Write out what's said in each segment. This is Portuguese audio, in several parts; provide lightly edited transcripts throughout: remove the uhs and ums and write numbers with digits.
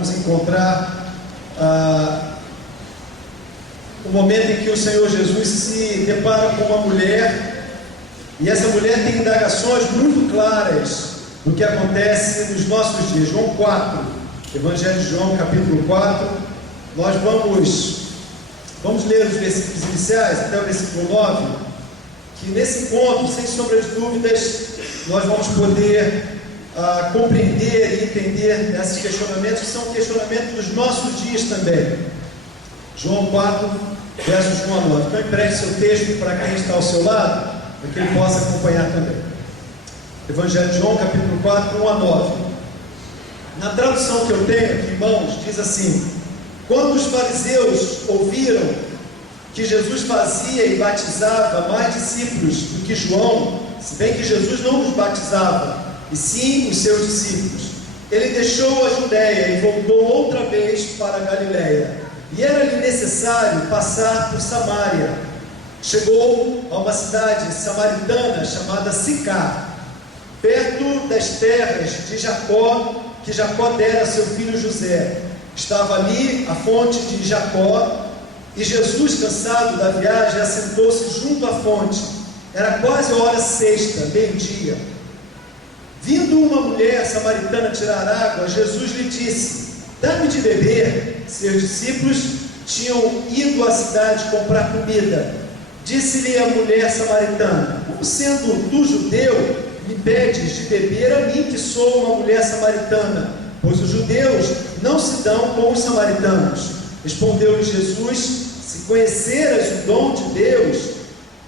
vamos encontrar o momento em que o Senhor Jesus se depara com uma mulher, e essa mulher tem indagações muito claras do que acontece nos nossos dias. João 4, Evangelho de João, capítulo 4, nós vamos ler os versículos iniciais até o versículo 9, que nesse ponto, sem sombra de dúvidas, nós vamos poder compreender e entender esses questionamentos, que são questionamentos dos nossos dias também. João 4, versos 1 a 9. Então empreste seu texto para quem está ao seu lado, para que ele possa acompanhar também. Evangelho de João, capítulo 4, 1 a 9. Na tradução que eu tenho aqui, irmãos, diz assim: quando os fariseus ouviram que Jesus fazia e batizava mais discípulos do que João, se bem que Jesus não os batizava, e sim os seus discípulos, ele deixou a Judéia e voltou outra vez para a Galiléia, e era-lhe necessário passar por Samaria. Chegou a uma cidade samaritana chamada Sicar, perto das terras de Jacó, que Jacó dera a seu filho José. Estava ali a fonte de Jacó, e Jesus, cansado da viagem, assentou-se junto à fonte. Era quase hora sexta, meio-dia. Vindo uma mulher samaritana tirar água, Jesus lhe disse: dá-me de beber. Seus discípulos tinham ido à cidade comprar comida. Disse-lhe a mulher samaritana: como sendo tu judeu, me pedes de beber a mim, que sou uma mulher samaritana? Pois os judeus não se dão com os samaritanos. Respondeu-lhe Jesus: se conheceras o dom de Deus,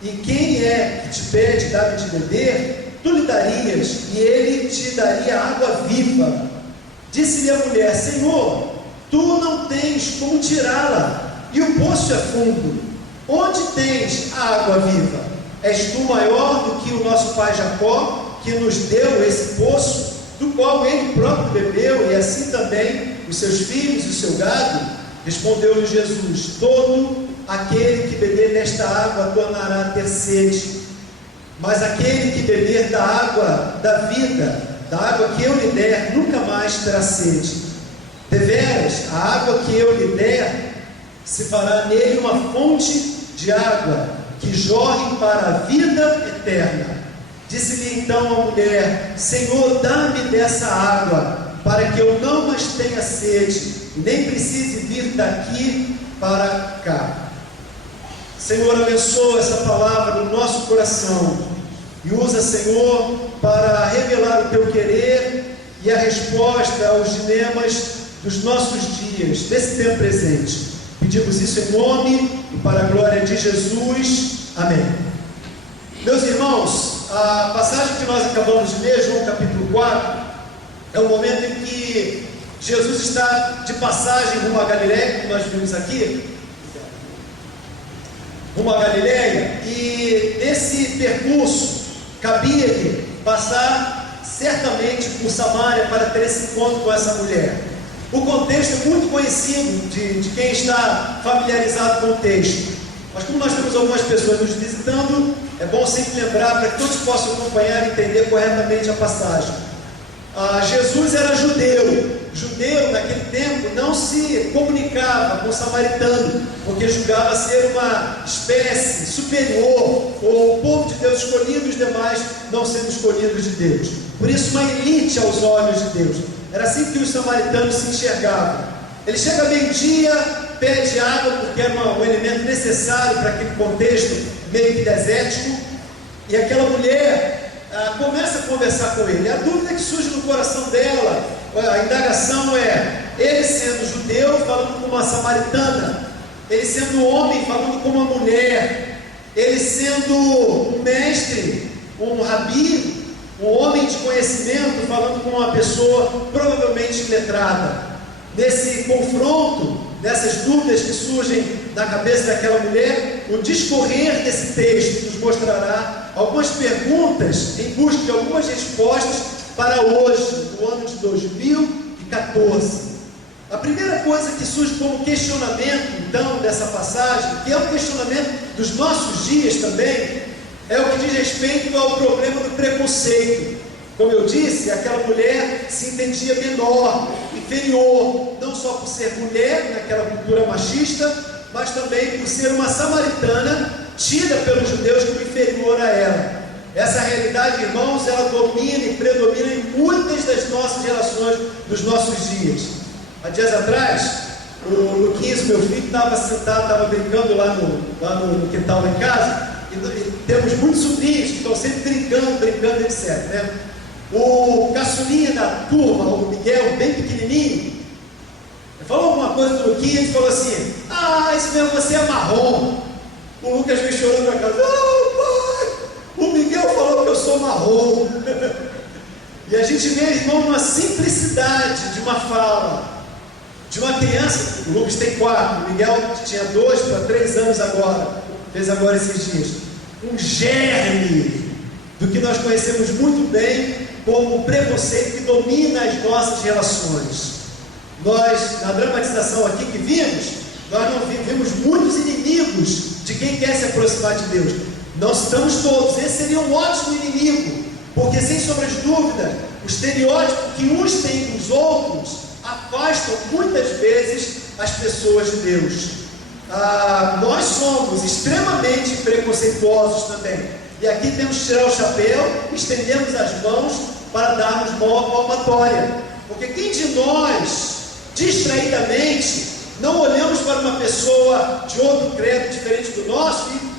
e quem é que te pede, dá-me de beber, tu lhe darias, e ele te daria água viva. Disse-lhe a mulher: Senhor, tu não tens como tirá-la, e o poço é fundo. Onde tens a água viva? És tu maior do que o nosso pai Jacó, que nos deu esse poço, do qual ele próprio bebeu, e assim também os seus filhos e o seu gado? Respondeu-lhe Jesus: todo aquele que beber desta água tornará a ter sede, mas aquele que beber da água da vida, da água que eu lhe der, nunca mais terá sede. Deveras, a água que eu lhe der, se fará nele uma fonte de água, que jorre para a vida eterna. Disse-lhe então a mulher: Senhor, dá-me dessa água, para que eu não mais tenha sede, e nem precise vir daqui para cá. Senhor, abençoa essa palavra no nosso coração, e usa, Senhor, para revelar o teu querer e a resposta aos dilemas dos nossos dias, desse tempo presente. Pedimos isso em nome e para a glória de Jesus. Amém. Meus irmãos, a passagem que nós acabamos de ler, João capítulo 4, é o momento em que Jesus está de passagem rumo a Galiléia, como nós vimos aqui, rumo a Galiléia, e nesse percurso cabia-lhe passar certamente por Samaria para ter esse encontro com essa mulher. O contexto é muito conhecido de quem está familiarizado com o texto, mas como nós temos algumas pessoas nos visitando, é bom sempre lembrar para que todos possam acompanhar e entender corretamente a passagem. Jesus era judeu. Judeu naquele tempo não se comunicava com o samaritano, porque julgava ser uma espécie superior, ou o povo de Deus escolhido, os demais não sendo escolhidos de Deus. Por isso, uma elite aos olhos de Deus. Era assim que os samaritanos se enxergavam. Ele chega meio-dia, pede água, porque era um elemento necessário para aquele contexto meio que desértico, e aquela mulher começa a conversar com ele. A dúvida que surge no coração dela, a indagação é: ele sendo judeu, falando com uma samaritana, ele sendo homem, falando com uma mulher, ele sendo um mestre, um rabi, um homem de conhecimento, falando com uma pessoa provavelmente letrada. Nesse confronto, nessas dúvidas que surgem na cabeça daquela mulher, o discorrer desse texto nos mostrará algumas perguntas em busca de algumas respostas para hoje, no ano de 2014. A primeira coisa que surge como questionamento, então, dessa passagem, que é um questionamento dos nossos dias também, é o que diz respeito ao problema do preconceito. Como eu disse, aquela mulher se entendia menor, inferior, não só por ser mulher naquela cultura machista, mas também por ser uma samaritana, tida pelos judeus como inferior a ela. Essa realidade, irmãos, ela domina e predomina em muitas das nossas relações dos nossos dias. Há dias atrás, o Luquinhas, meu filho, estava sentado, estava brincando lá no quintal lá em casa, e temos muitos sobrinhos que estão sempre brincando, etc. Né? O caçulinha da turma, o Miguel, bem pequenininho, falou alguma coisa do Luquinhas e falou assim: isso mesmo, você é marrom. O Lucas veio chorando para casa: pai, o Miguel falou que eu sou marrom. E a gente vê, irmão, uma simplicidade de uma fala de uma criança. O Lucas tem 4, o Miguel tinha 2 para 3 anos agora, fez agora esses dias. Um germe do que nós conhecemos muito bem como o preconceito que domina as nossas relações. Nós, na dramatização aqui que vimos, nós não vimos muitos inimigos de quem quer se aproximar de Deus. Não estamos todos. Esse seria um ótimo inimigo, porque sem sombra de dúvida, o estereótipo que uns têm dos outros afastam muitas vezes as pessoas de Deus. Nós somos extremamente preconceituosos também, e aqui temos que tirar o chapéu, estendemos as mãos para darmos maior palmatória, porque quem de nós, distraidamente, não olhamos para uma pessoa de outro credo diferente do nosso e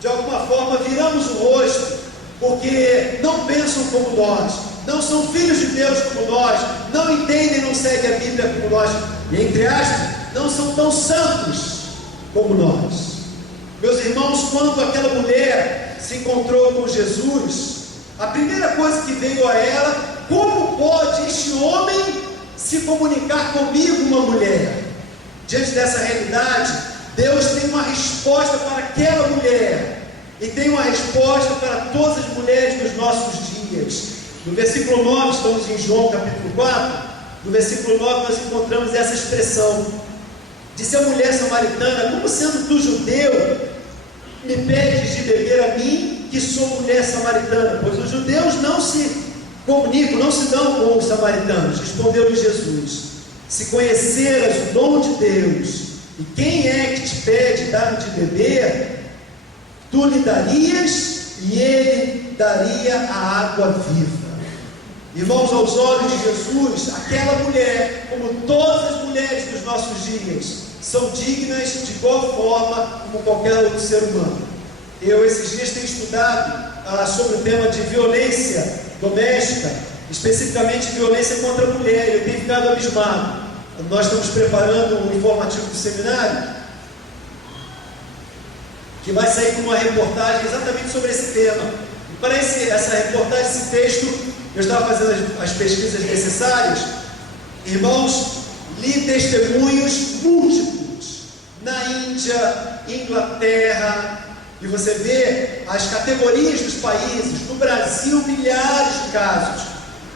de alguma forma viramos o rosto, porque não pensam como nós, não são filhos de Deus como nós, não entendem, não seguem a Bíblia como nós, e entre aspas, não são tão santos como nós. Meus irmãos, quando aquela mulher se encontrou com Jesus, a primeira coisa que veio a ela: como pode este homem se comunicar comigo, uma mulher? Diante dessa realidade, Deus tem uma resposta para aquela mulher, e tem uma resposta para todas as mulheres dos nossos dias. No versículo 9, estamos em João capítulo 4, no versículo 9 nós encontramos essa expressão: disse a mulher samaritana: como sendo tu judeu, me pedes de beber a mim, que sou mulher samaritana? Pois os judeus não se comunicam, não se dão com os samaritanos. Respondeu-lhe Jesus: se conheceras o dom de Deus, e quem é que te pede dar-me de beber, tu lhe darias, e ele daria a água viva. Irmãos, aos olhos de Jesus, aquela mulher, como todas as mulheres dos nossos dias, são dignas de igual forma como qualquer outro ser humano. Eu esses dias tenho estudado sobre o tema de violência doméstica, especificamente violência contra a mulher, e eu tenho ficado abismado. Nós estamos preparando um informativo do seminário, que vai sair com uma reportagem exatamente sobre esse tema. E para essa reportagem, esse texto, eu estava fazendo as pesquisas necessárias. Irmãos, li testemunhos múltiplos na Índia, Inglaterra, e você vê as categorias dos países. No Brasil, milhares de casos.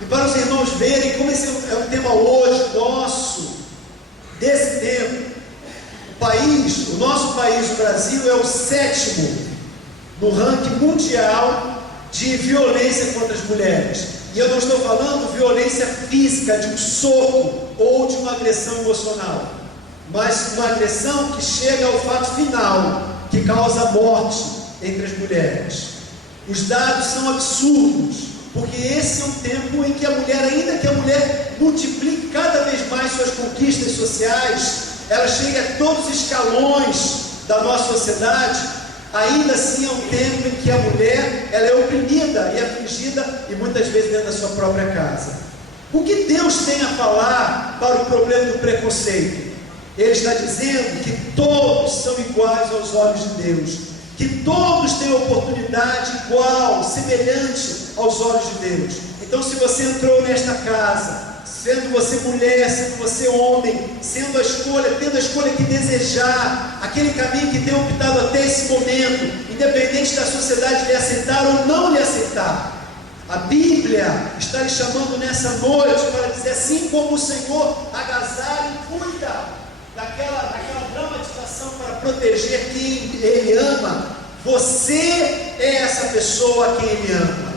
E para os irmãos verem como esse é um tema hoje nosso, desse tempo, o nosso país, o Brasil, é o 7º no ranking mundial de violência contra as mulheres. E eu não estou falando violência física, de um soco ou de uma agressão emocional, mas uma agressão que chega ao fato final, que causa morte entre as mulheres. Os dados são absurdos, porque esse é um tempo em que a mulher, ainda que a mulher multiplique cada vez mais suas conquistas sociais, ela chega a todos os escalões da nossa sociedade, ainda assim é um tempo em que a mulher, ela é oprimida e afligida, e muitas vezes dentro da sua própria casa. O que Deus tem a falar para o problema do preconceito? Ele está dizendo que todos são iguais aos olhos de Deus, que todos têm oportunidade igual, semelhante aos olhos de Deus. Então, se você entrou nesta casa, sendo você mulher, sendo você homem, tendo a escolha que desejar, aquele caminho que tem optado até esse momento, independente da sociedade lhe aceitar ou não lhe aceitar, a Bíblia está lhe chamando nessa noite para dizer: assim como o Senhor agasalha e cuida daquela dramatização para proteger quem Ele ama, você é essa pessoa a quem Ele ama.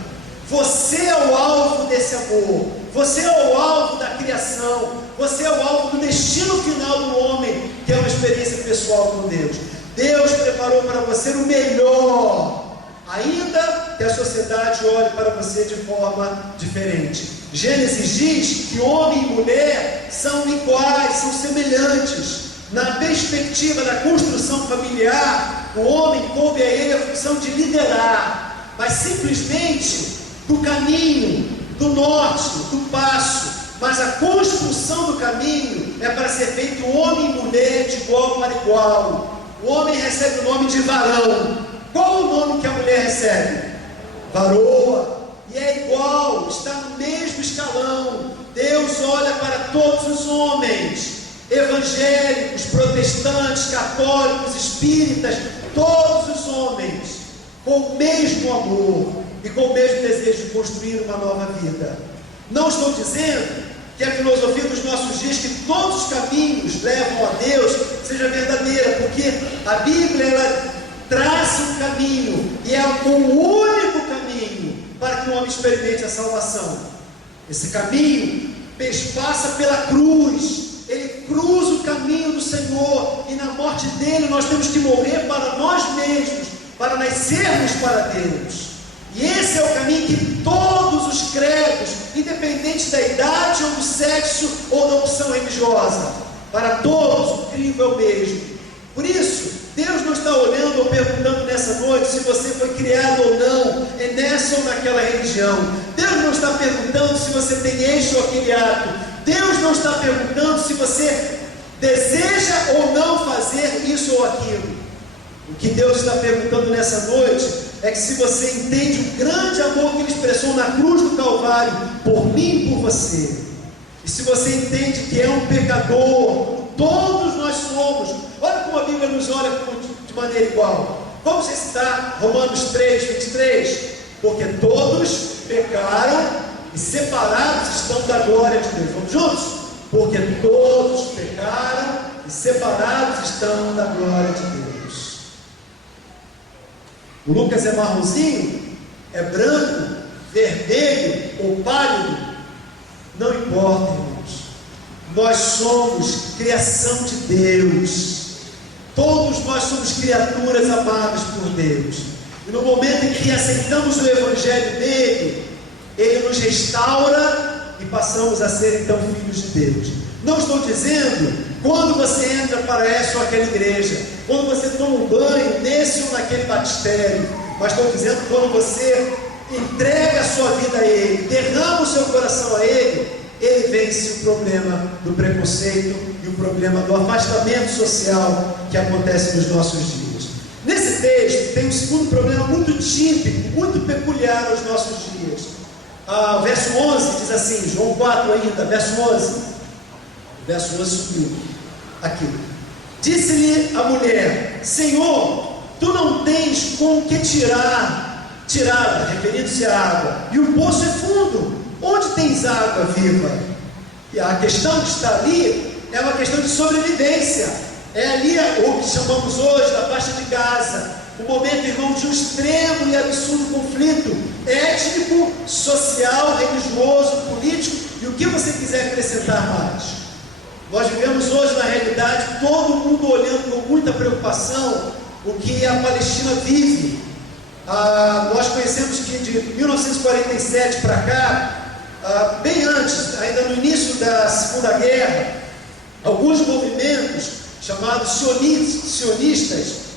Você é o alvo desse amor, você é o alvo da criação, você é o alvo do destino final do homem, que é uma experiência pessoal com Deus. Deus preparou para você o melhor, ainda que a sociedade olhe para você de forma diferente. Gênesis diz que homem e mulher são iguais, são semelhantes. Na perspectiva da construção familiar, o homem coube a ele a função de liderar, mas simplesmente do caminho, do norte, do passo. Mas a construção do caminho é para ser feito homem e mulher de igual para igual. O homem recebe o nome de varão. Qual o nome que a mulher recebe? Varoa. E é igual, está no mesmo escalão. Deus olha para todos os homens, evangélicos, protestantes, católicos, espíritas, todos os homens, com o mesmo amor e com o mesmo desejo de construir uma nova vida. Não estou dizendo que a filosofia dos nossos dias, que todos os caminhos levam a Deus, seja verdadeira, porque a Bíblia ela traça um caminho, e é o único caminho para que o homem experimente a salvação. Esse caminho passa pela cruz, ele cruza o caminho do Senhor, e na morte dele nós temos que morrer para nós mesmos, para nascermos para Deus. E esse é o caminho que todos os credos, independente da idade ou do sexo ou da opção religiosa, para todos o crivo é o mesmo. Por isso, Deus não está olhando ou perguntando nessa noite se você foi criado ou não, é nessa ou naquela religião. Deus não está perguntando se você tem este ou aquele ato. Deus não está perguntando se você deseja ou não fazer isso ou aquilo. O que Deus está perguntando nessa noite é que se você entende o grande amor que Ele expressou na cruz do Calvário, por mim e por você, e se você entende que é um pecador, todos nós somos. Olha como a Bíblia nos olha de maneira igual. Vamos recitar Romanos 3, 23. Porque todos pecaram e separados estão da glória de Deus. Vamos juntos? Porque todos pecaram e separados estão da glória de Deus. O Lucas é marronzinho, é branco, vermelho ou pálido, não importa, irmãos. Nós somos criação de Deus. Todos nós somos criaturas amadas por Deus. E no momento em que aceitamos o Evangelho dele, ele nos restaura e passamos a ser então filhos de Deus. Não estou dizendo quando você entra para essa ou aquela igreja, quando você toma um banho nesse ou naquele batistério, mas estou dizendo quando você entrega a sua vida a Ele, derrama o seu coração a Ele, Ele vence o problema do preconceito e o problema do afastamento social que acontece nos nossos dias. Nesse texto tem um segundo problema muito típico, muito peculiar aos nossos dias. O verso 11 diz assim, João 4 ainda, verso 11. Verso 11 subiu aqui. Disse-lhe a mulher: Senhor, tu não tens com que tirá-la, referindo-se à água, e o poço é fundo. Onde tens água viva? E a questão que está ali é uma questão de sobrevivência. É ali o que chamamos hoje da faixa de Gaza, um momento, irmão, de um extremo e absurdo conflito étnico, social, religioso, político e o que você quiser acrescentar mais. Nós vivemos hoje, na realidade, todo mundo olhando com muita preocupação o que a Palestina vive. Nós conhecemos que de 1947 para cá, bem antes, ainda no início da Segunda Guerra, alguns movimentos chamados sionistas,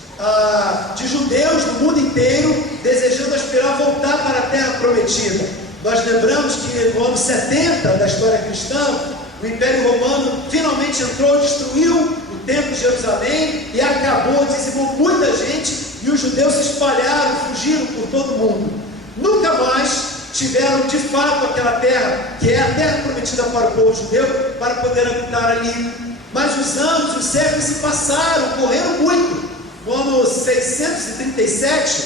de judeus do mundo inteiro, desejando aspirar a voltar para a Terra Prometida. Nós lembramos que no ano 70 da história cristã, o Império Romano finalmente entrou, destruiu o Templo de Jerusalém e acabou, dizimou muita gente, e os judeus se espalharam, fugiram por todo o mundo. Nunca mais tiveram de fato aquela terra, que é a terra prometida para o povo judeu, para poder habitar ali. Mas os anos, os séculos se passaram, correram muito. No ano 637,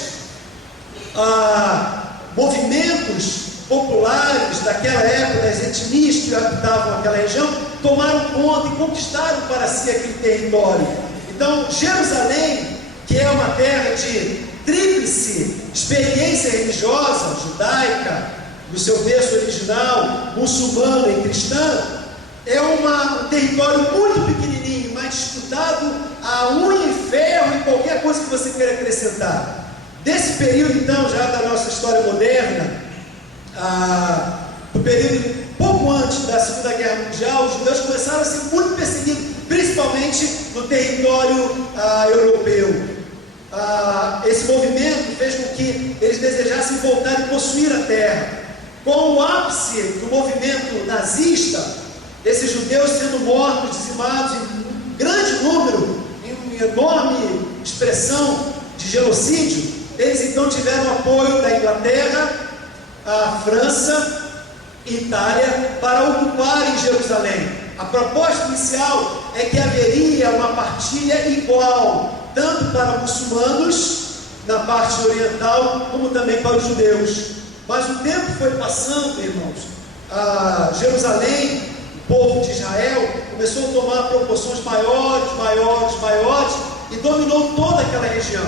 movimentos populares daquela época, das etnias que habitavam aquela região, tomaram conta e conquistaram para si aquele território. Então, Jerusalém, que é uma terra de tríplice experiência religiosa, judaica, no seu berço original, muçulmano e cristã, é um território muito pequenininho, mas disputado a unha e ferro e qualquer coisa que você queira acrescentar. Desse período, então, já da nossa história moderna, do período pouco antes da Segunda Guerra Mundial, os judeus começaram a ser muito perseguidos, principalmente no território europeu. Esse movimento fez com que eles desejassem voltar e possuir a terra. Com o ápice do movimento nazista, esses judeus sendo mortos, dizimados em grande número, em enorme expressão de genocídio, eles então tiveram apoio da Inglaterra, a França e Itália para ocuparem Jerusalém. A proposta inicial é que haveria uma partilha igual, tanto para muçulmanos na parte oriental, como também para os judeus. Mas o tempo foi passando, irmãos. Jerusalém, o povo de Israel, começou a tomar proporções maiores e dominou toda aquela região.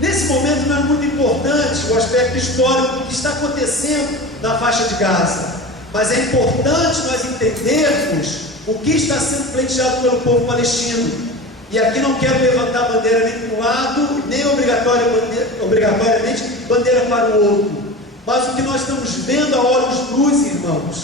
Nesse momento não é muito importante o aspecto histórico do que está acontecendo na faixa de Gaza, mas é importante nós entendermos o que está sendo pleiteado pelo povo palestino. E aqui não quero levantar bandeira nem para um lado, nem obrigatoriamente bandeira para o outro. Mas o que nós estamos vendo a olhos nus, irmãos,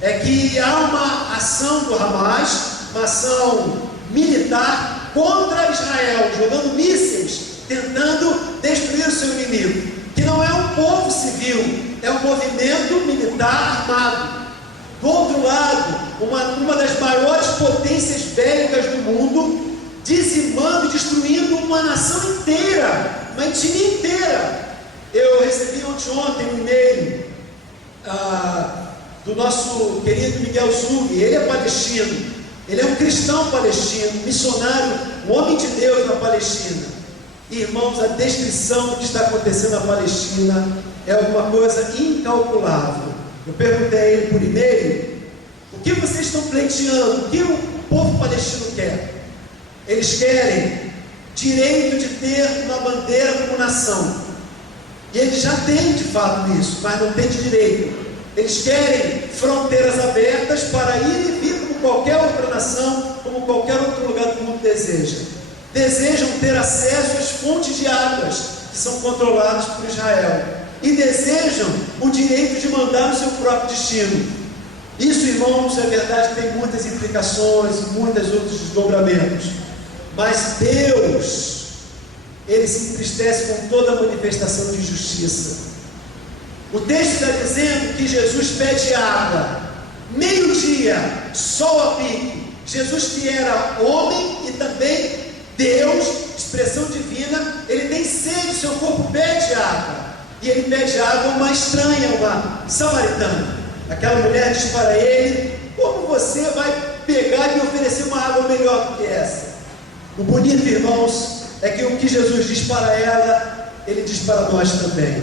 é que há uma ação do Hamas, uma ação militar contra Israel, jogando mísseis, tentando destruir o seu inimigo, que não é um povo civil, é um movimento militar armado. Do outro lado, uma das maiores potências bélicas do mundo, dizimando e destruindo uma nação inteira, uma etnia inteira. Eu recebi ontem um e-mail do nosso querido Miguel Zug. Ele é palestino, ele é um cristão palestino, missionário, um homem de Deus na Palestina. Irmãos, a descrição do que está acontecendo na Palestina é alguma coisa incalculável. Eu perguntei a ele por e-mail: o que vocês estão pleiteando? O que o povo palestino quer? Eles querem direito de ter uma bandeira como nação. E eles já têm de fato isso, mas não têm de direito. Eles querem fronteiras abertas para ir e vir como qualquer outra nação, como qualquer outro lugar do mundo deseja. Desejam ter acesso às fontes de águas que são controladas por Israel. E desejam o direito de mandar no seu próprio destino. Isso, irmãos, é verdade que tem muitas implicações, muitos outros desdobramentos. Mas Deus, Ele se entristece com toda a manifestação de justiça. O texto está dizendo que Jesus pede água, meio-dia, sol a pique. Jesus, que era homem e também Deus, expressão divina, ele tem sede, seu corpo pede água. E ele pede água a uma estranha, uma samaritana. Aquela mulher diz para ele: como você vai pegar e me oferecer uma água melhor do que essa? O bonito, irmãos, é que o que Jesus diz para ela, Ele diz para nós também.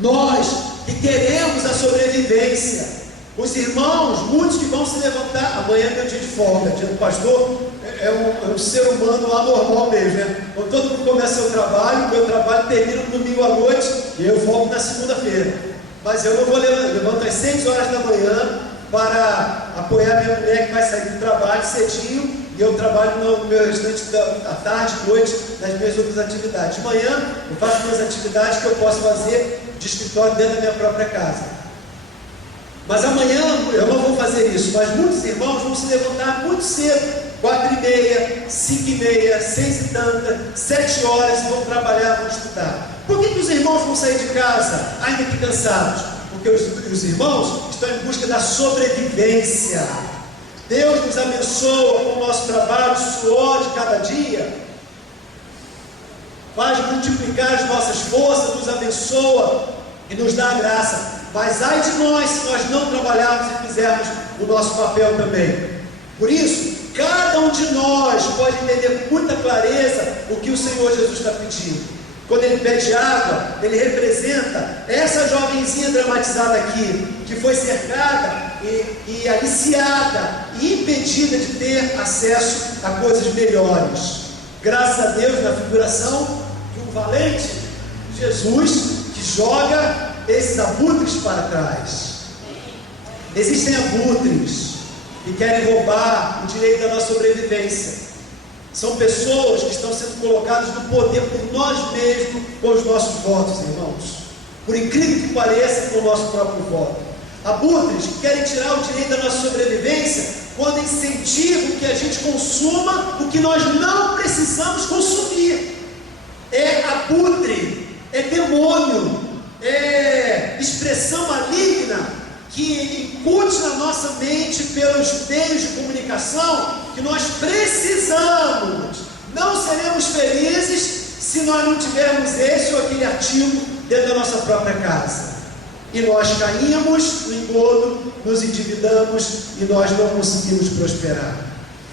Nós que queremos a sobrevivência, os irmãos, muitos que vão se levantar, amanhã é meu dia de folga, dia do pastor, é um ser humano anormal mesmo, né? Quando todo mundo começa seu trabalho, meu trabalho termina no domingo à noite, e eu volto na segunda-feira. Mas eu não vou levantar às 6 horas da manhã para apoiar minha mulher que vai sair do trabalho cedinho, e eu trabalho no meu restante da tarde, noite, nas minhas outras atividades. De manhã eu faço minhas atividades que eu posso fazer de escritório dentro da minha própria casa. Mas amanhã eu não vou fazer isso, mas muitos irmãos vão se levantar muito cedo, 4h30, 5h30, 6 e tanta, 7 horas, e vão trabalhar, vão estudar. Por que os irmãos vão sair de casa, ainda que cansados? Porque os irmãos estão em busca da sobrevivência. Deus nos abençoa com o nosso trabalho, o suor de cada dia, faz multiplicar as nossas forças, nos abençoa e nos dá a graça. Mas ai de nós se nós não trabalharmos e fizermos o nosso papel também. Por isso, cada um de nós pode entender com muita clareza o que o Senhor Jesus está pedindo. Quando Ele pede água, Ele representa essa jovenzinha dramatizada aqui, que foi cercada e aliciada e impedida de ter acesso a coisas melhores. Graças a Deus, na figuração de um valente Jesus, que joga esses abutres para trás. Existem abutres que querem roubar o direito da nossa sobrevivência. São pessoas que estão sendo colocadas no poder por nós mesmos com os nossos votos, irmãos. Por incrível que pareça, com o nosso próprio voto. Abutres que querem tirar o direito da nossa sobrevivência quando incentivam que a gente consuma o que nós não precisamos consumir. É abutre, é demônio, é expressão maligna que incute na nossa mente pelos meios de comunicação que nós precisamos. Não seremos felizes se nós não tivermos esse ou aquele artigo dentro da nossa própria casa. E nós caímos no engodo, nos endividamos e nós não conseguimos prosperar.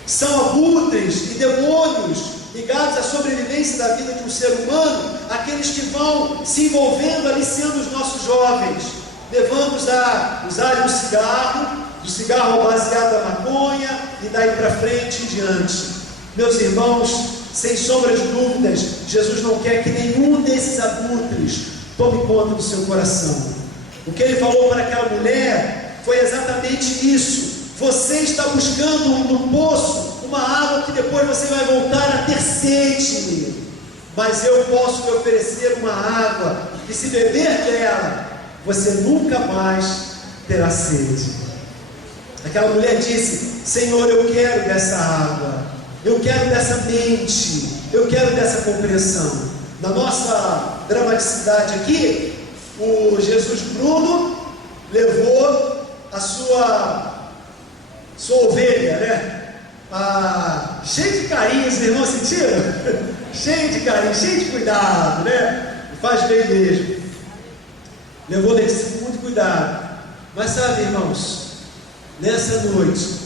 São abutres e demônios ligados à sobrevivência da vida de um ser humano, aqueles que vão se envolvendo, aliciando os nossos jovens, levando-os a usarem o cigarro, do cigarro ao baseado da maconha, e daí para frente e diante. Meus irmãos, sem sombra de dúvidas, Jesus não quer que nenhum desses abutres tome conta do seu coração. O que ele falou para aquela mulher foi exatamente isso. Você está buscando no poço uma água que depois você vai voltar a ter sede, mas eu posso lhe oferecer uma água que, se beber dela, você nunca mais terá sede. Aquela mulher disse: Senhor, eu quero dessa água, eu quero dessa mente, eu quero dessa compreensão. Na nossa dramaticidade aqui, o Jesus Bruno levou a sua ovelha, né? Cheio de carinho, os irmãos sentiram? Cheio de carinho, cheio de cuidado, né? Faz bem mesmo. Levou desse com muito cuidado. Mas sabe, irmãos, nessa noite,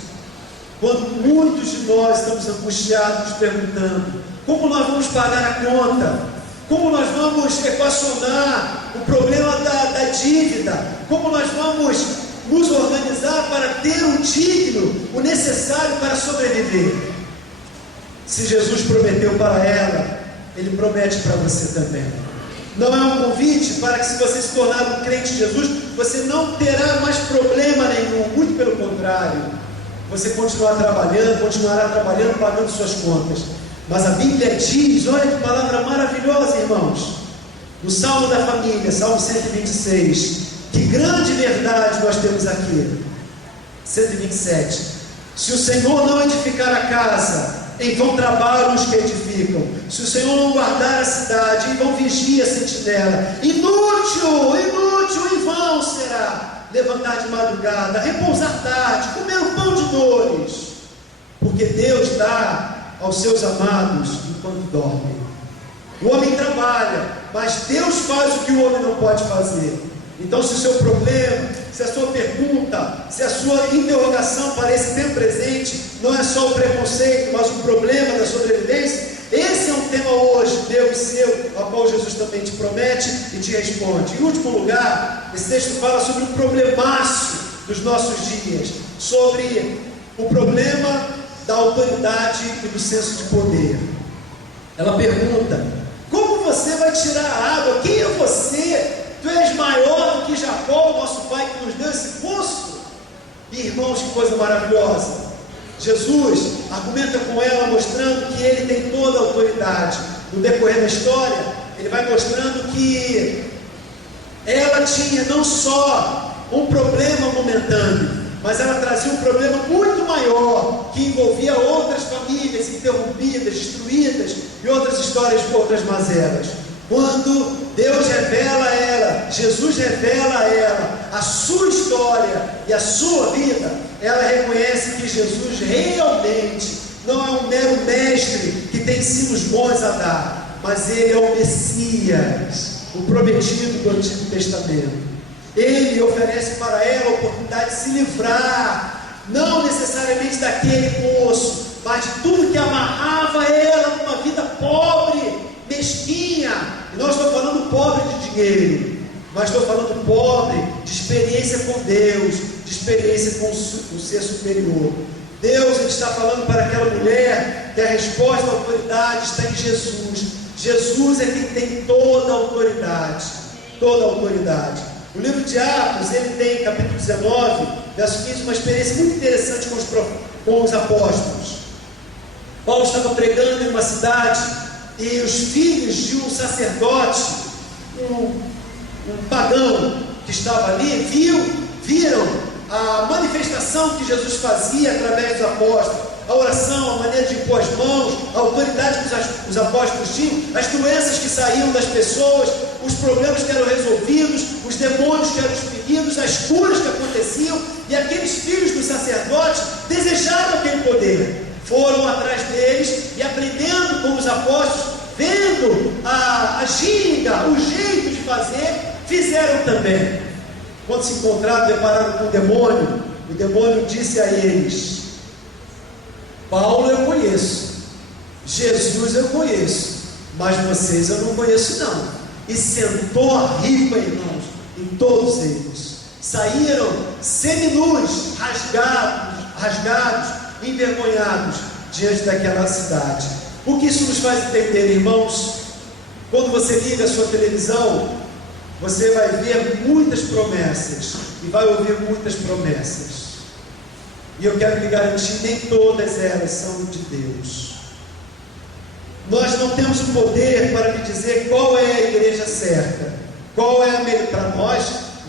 quando muitos de nós estamos angustiados, nos perguntando como nós vamos pagar a conta, como nós vamos equacionar o problema da dívida, como nós vamos nos organizar para ter o digno, o necessário para sobreviver. Se Jesus prometeu para ela, Ele promete para você também. Não é um convite para que, se você se tornar um crente de Jesus, você não terá mais problema nenhum. Muito pelo contrário, você continuará trabalhando, pagando suas contas. Mas a Bíblia diz, olha que palavra maravilhosa, irmãos, no Salmo da Família, Salmo 126, que grande verdade nós temos aqui. 127. Se o Senhor não edificar a casa, em vão trabalham os que edificam. Se o Senhor não guardar a cidade, em vão vigia a sentinela. Inútil em vão será levantar de madrugada, repousar tarde, comer um pão de dores, porque Deus dá aos seus amados enquanto dormem. O homem trabalha, mas Deus faz o que o homem não pode fazer. Então, se o seu problema, se a sua pergunta, se a sua interrogação para esse tempo presente não é só o preconceito, mas o problema da sobrevivência, esse é um tema hoje, meu e seu, ao qual Jesus também te promete e te responde. Em último lugar, esse texto fala sobre o problemaço dos nossos dias, sobre o problema da autoridade e do senso de poder. Ela pergunta: como você vai tirar a água? Quem é você? Tu és maior do que Jacó, o nosso pai, que nos deu esse poço? E, irmãos, que coisa maravilhosa! Jesus argumenta com ela, mostrando que ele tem toda a autoridade. No decorrer da história, ele vai mostrando que ela tinha não só um problema momentâneo, mas ela trazia um problema muito maior, que envolvia outras famílias interrompidas, destruídas, e outras histórias de outras mazelas. Quando Deus revela a ela, Jesus revela a ela a sua história e a sua vida, ela reconhece que Jesus realmente não é um mero mestre que tem ensinos bons a dar, mas ele é o Messias, o prometido do Antigo Testamento. Ele oferece para ela a oportunidade de se livrar, não necessariamente daquele poço, mas de tudo que amarrava ela numa vida pobre, mesquinha. E não estou falando pobre de dinheiro, mas estou falando pobre de experiência com Deus, de experiência com o ser superior. Deus está falando para aquela mulher que a resposta à autoridade está em Jesus. Jesus é quem tem toda a autoridade, toda a autoridade. O livro de Atos, ele tem, capítulo 19, verso 15, uma experiência muito interessante com os apóstolos. Paulo estava pregando em uma cidade e os filhos de um sacerdote, um pagão que estava ali, viram a manifestação que Jesus fazia através dos apóstolos, a oração, a maneira de impor as mãos, a autoridade que os apóstolos tinham, as doenças que saíam das pessoas, os problemas que eram resolvidos, os demônios que eram expelidos, as curas que aconteciam, e aqueles filhos do sacerdote desejaram aquele poder, foram atrás deles e aprendendo com os apóstolos, vendo a ginga, o jeito de fazer, fizeram também. Quando se encontraram, depararam com o demônio disse a eles: Paulo eu conheço, Jesus eu conheço, mas vocês eu não conheço não. E sentou a ripa, irmãos, em todos eles. Saíram seminus, rasgados, envergonhados diante daquela cidade. O que isso nos faz entender, irmãos? Quando você liga a sua televisão, você vai ver muitas promessas e vai ouvir muitas promessas. E eu quero lhe garantir, nem todas elas são de Deus. Nós não temos o poder para lhe dizer qual é a igreja certa, qual é a melhor. Para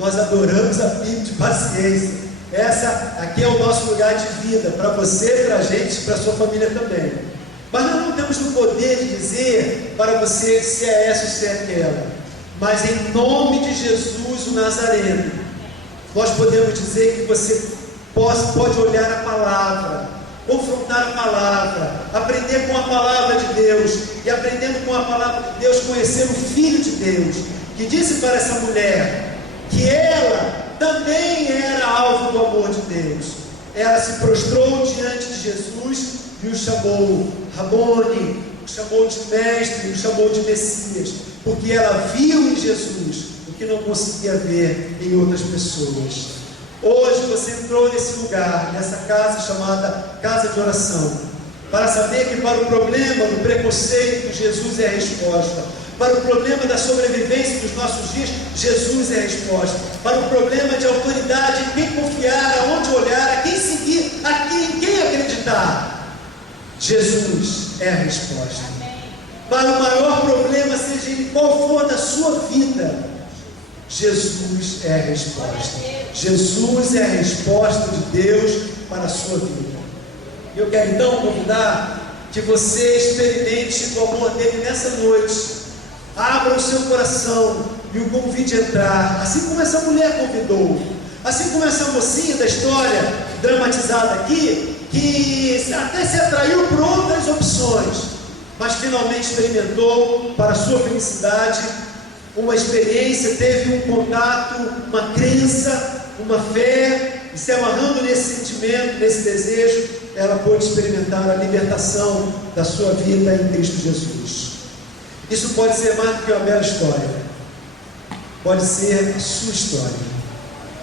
nós adoramos a Bíblia de paciência. Essa aqui é o nosso lugar de vida, para você, para a gente, para a sua família também. Mas nós não temos o poder de dizer para você se é essa ou se é aquela. Mas em nome de Jesus, o Nazareno, nós podemos dizer que você pode olhar a palavra, confrontar a palavra, aprender com a palavra de Deus, e aprendendo com a palavra de Deus, conhecer o Filho de Deus, que disse para essa mulher que ela também era alvo do amor de Deus. Ela se prostrou diante de Jesus e o chamou Rabone, o chamou de mestre, o chamou de Messias, porque ela viu em Jesus o que não conseguia ver em outras pessoas. Hoje você entrou nesse lugar, nessa casa chamada casa de oração, para saber que para o problema do preconceito, Jesus é a resposta. Para o problema da sobrevivência dos nossos dias, Jesus é a resposta. Para o problema de autoridade, em quem confiar, aonde olhar, a quem seguir, em quem acreditar, Jesus é a resposta. Para o maior problema, seja ele qual for da sua vida, Jesus é a resposta. Jesus é a resposta de Deus para a sua vida. Eu quero então convidar que você experimente o amor dele nessa noite. Abra o seu coração e o convide a entrar, assim como essa mulher convidou, assim como essa mocinha da história dramatizada aqui, que até se atraiu por outras opções, mas finalmente experimentou, para a sua felicidade, uma experiência, teve um contato, uma crença, uma fé, e se amarrando nesse sentimento, nesse desejo, ela pôde experimentar a libertação da sua vida em Cristo Jesus. Isso pode ser mais do que uma bela história, pode ser a sua história.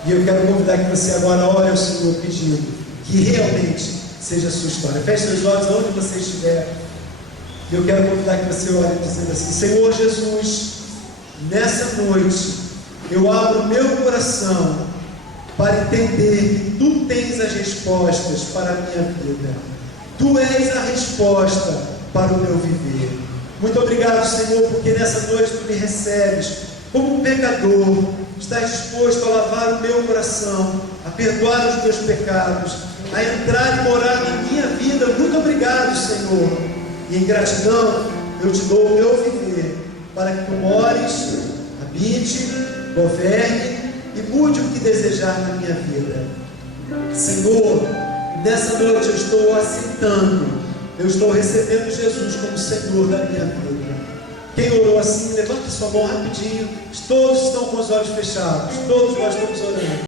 E eu quero convidar que você agora ore ao Senhor pedindo que realmente seja a sua história. Feche seus olhos onde você estiver. E eu quero convidar que você ore dizendo assim: Senhor Jesus, nessa noite eu abro o meu coração para entender que Tu tens as respostas para a minha vida. Tu és a resposta para o meu viver. Muito obrigado, Senhor, porque nessa noite Tu me recebes como um pecador. Estás disposto a lavar o meu coração, a perdoar os meus pecados, a entrar e morar na minha vida. Muito obrigado, Senhor. E em gratidão eu Te dou o meu viver, para que Tu mores, habite, governe e mude o que desejar na minha vida. Senhor, nessa noite eu estou aceitando, eu estou recebendo Jesus como Senhor da minha vida. Quem orou assim, levante sua mão rapidinho. Todos estão com os olhos fechados, todos nós estamos orando.